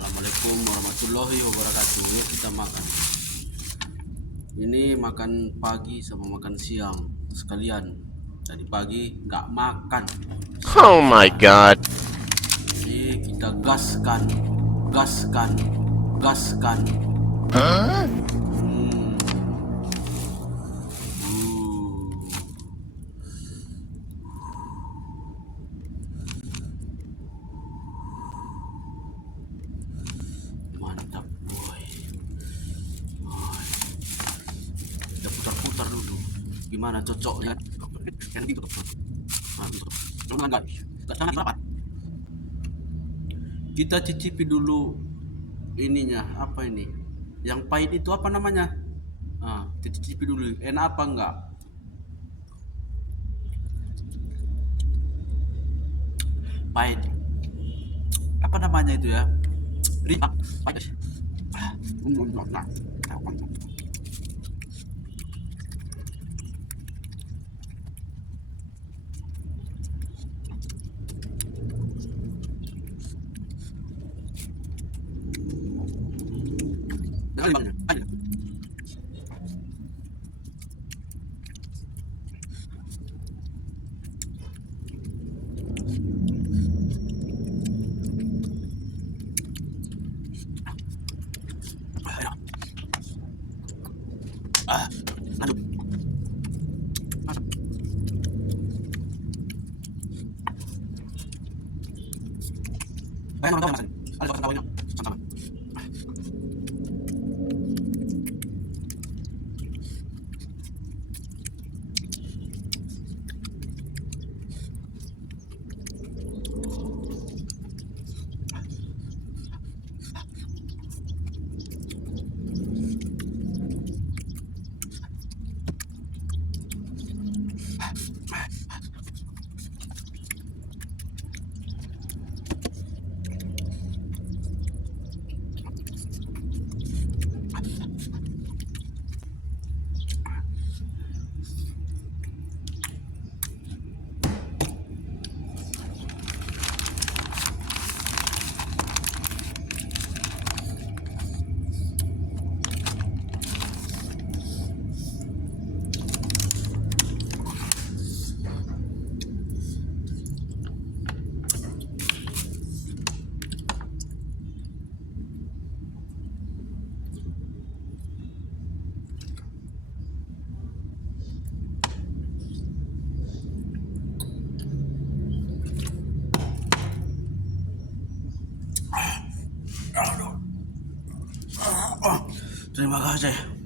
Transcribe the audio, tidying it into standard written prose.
Assalamualaikum warahmatullahi wabarakatuh. Ini kita makan. Ini makan pagi sama makan siang sekalian. Tadi pagi nggak makan. Oh my god. Jadi kita gaskan, gaskan, gaskan. Huh? Hmm. Mantap, boy. Kita putar-putar dulu. Gimana cocoknya? Yang gitu, jangan rapat. Kita cicipi dulu ininya, apa ini? Yang pahit itu apa namanya? Kita cicipi dulu. Enak apa enggak? Pahit. Apa namanya itu ya? Rima. Pahit. Ayo. Aduh. Masuk. Ayo, orang tahu mas. Ada orang tahunya. Sama-sama. Terima kasih.